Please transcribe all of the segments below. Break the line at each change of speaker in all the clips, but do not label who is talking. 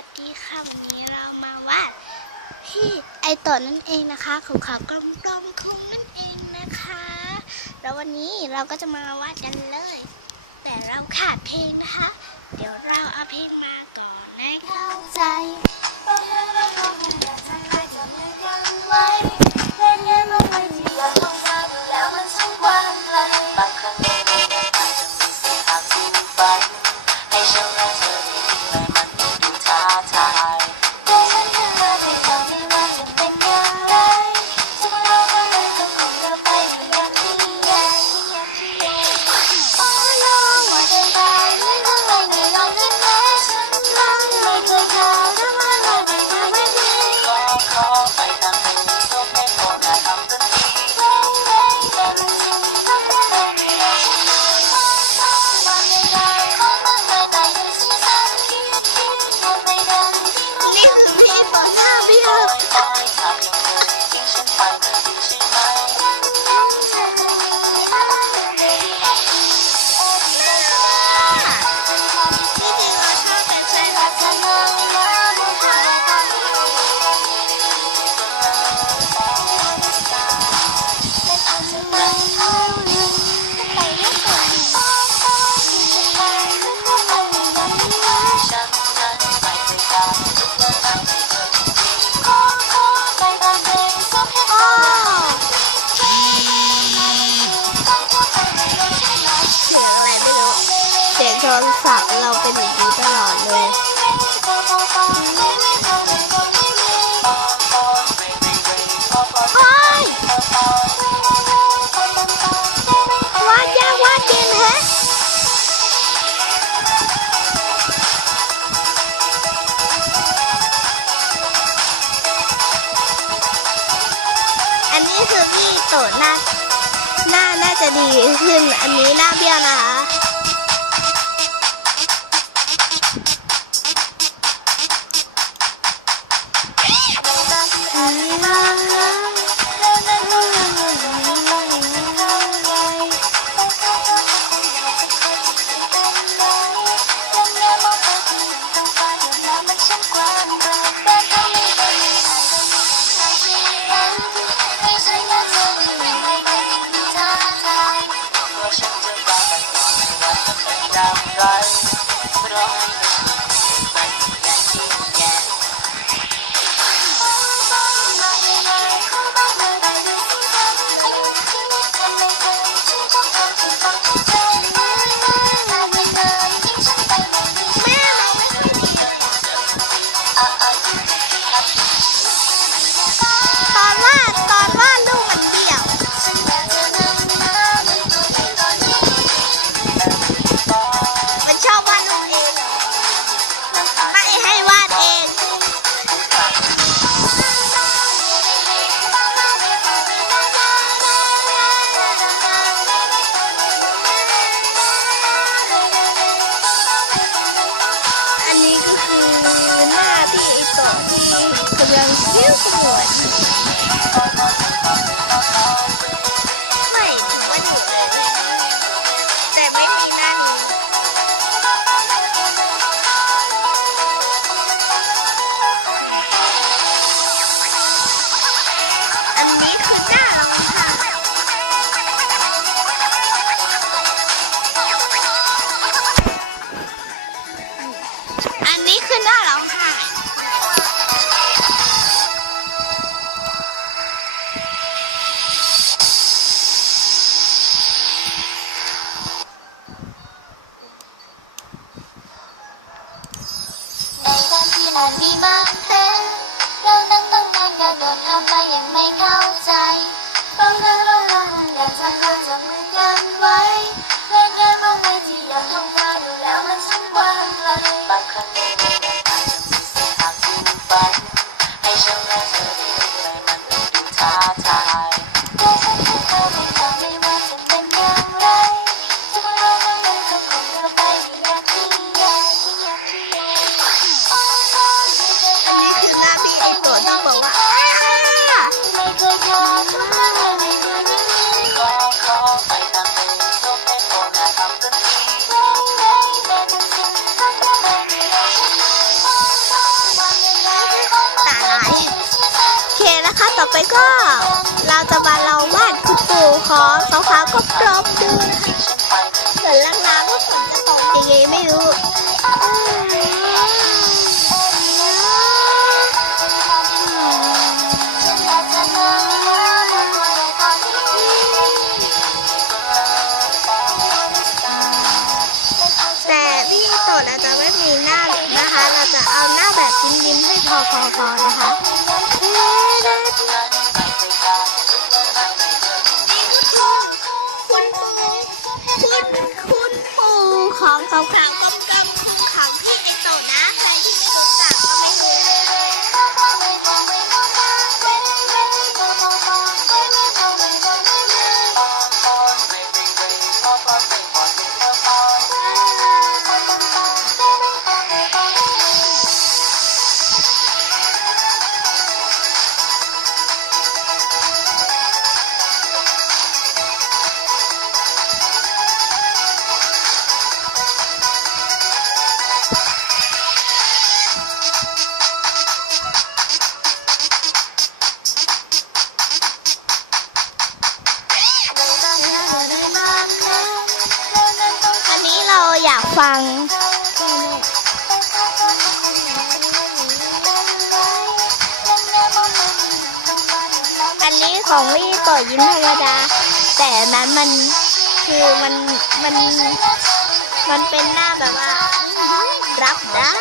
วัสดีค่ะ วันนี้เรามาวาดที่ไอต่อนั่นเองนะคะขาวขาวๆกลมกลมๆคงนั่นเองนะคะ แล้ววันนี้เราก็จะมาวาดกันเลย แต่เราขาดเพลงนะคะ เดี๋ยวเราเอาเพลงมาก่อนนะเข้าใจ บ รศัพท์เราเป็นอย่างนี้ตลอดเลยเฮ้วาดยากวาดเย็นแฮะอันนี้คือพี่โตหน้า หน้าน่าจะดีขึ้น อันนี้หน้าเบี้ยวนะคะ หน้าที่ไอโตะที่กำลังเที่ยวสมวน
บางเพลงเรานั้นต้องนานกระโดดทำไมยังไม่เข้าใจเรานั้นเราลังอยากจะเข้าจับมือกันไว้เรื่องแค่บางในที่อยากทำไว้ น
ต่อ
ไปก็ เรา
จะมาเราวาดคุณปู่ของสาวขาวก็กรอบดูนะคะส่วนล่างน้ำก็ฝนจะตกยังไงไม่รู้แต่พี่โตเราจะไม่มีหน้านะคะ เราจะเอาหน้าแบบยิ้มๆให้พอพอๆนะคะ คุณปู่คุณคุณปู่ของเขาขาวกากฟัง อันนี้ของวี่ต่อยิ้มธรรมดา แต่นั้นมันคือมันมันมันเป็นหน้าแบบว่า รับได้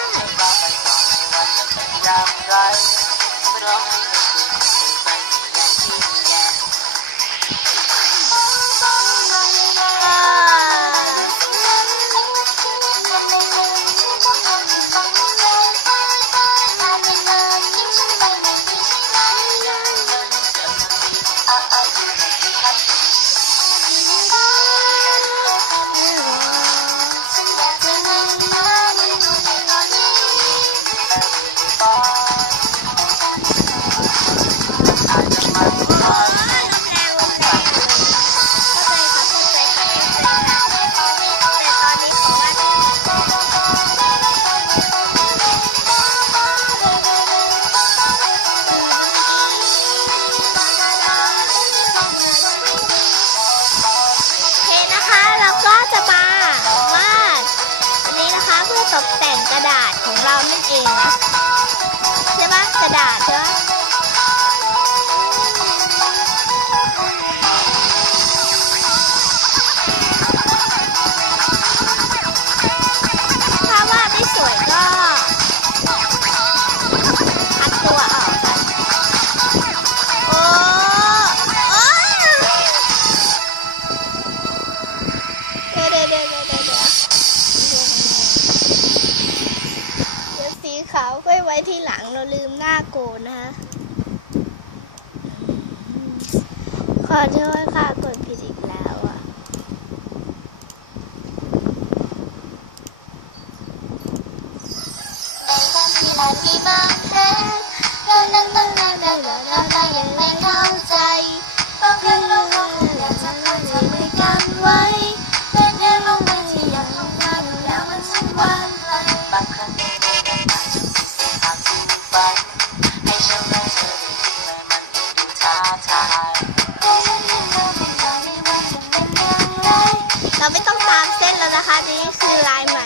ตกแต่งกระดาษของเรานั่นเองนะใช่ไหมกระดาษใช่ไหม ขาวค่อยไว้ที่หลังเราลืมหน้าโกนนะคะขอโทษค่ะกดผิด
เราไม่ต้องตามเส้นแล้วนะ
คะ นี่คือลายใ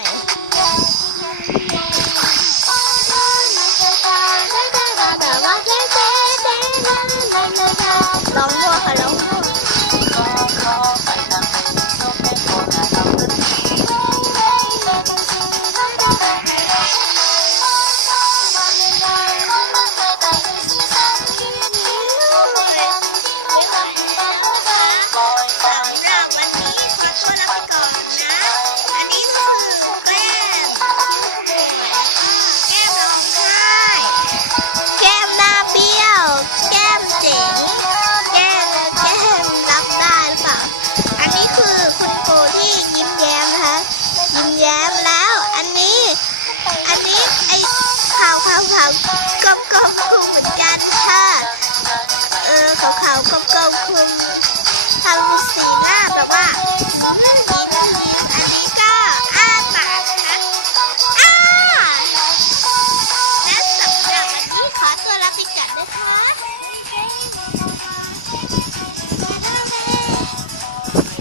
าวๆกลมกลมคุมเหมือนกันค่ะ เออขาวขาวกลมกลมคุมทำสีหน้าแบบว่า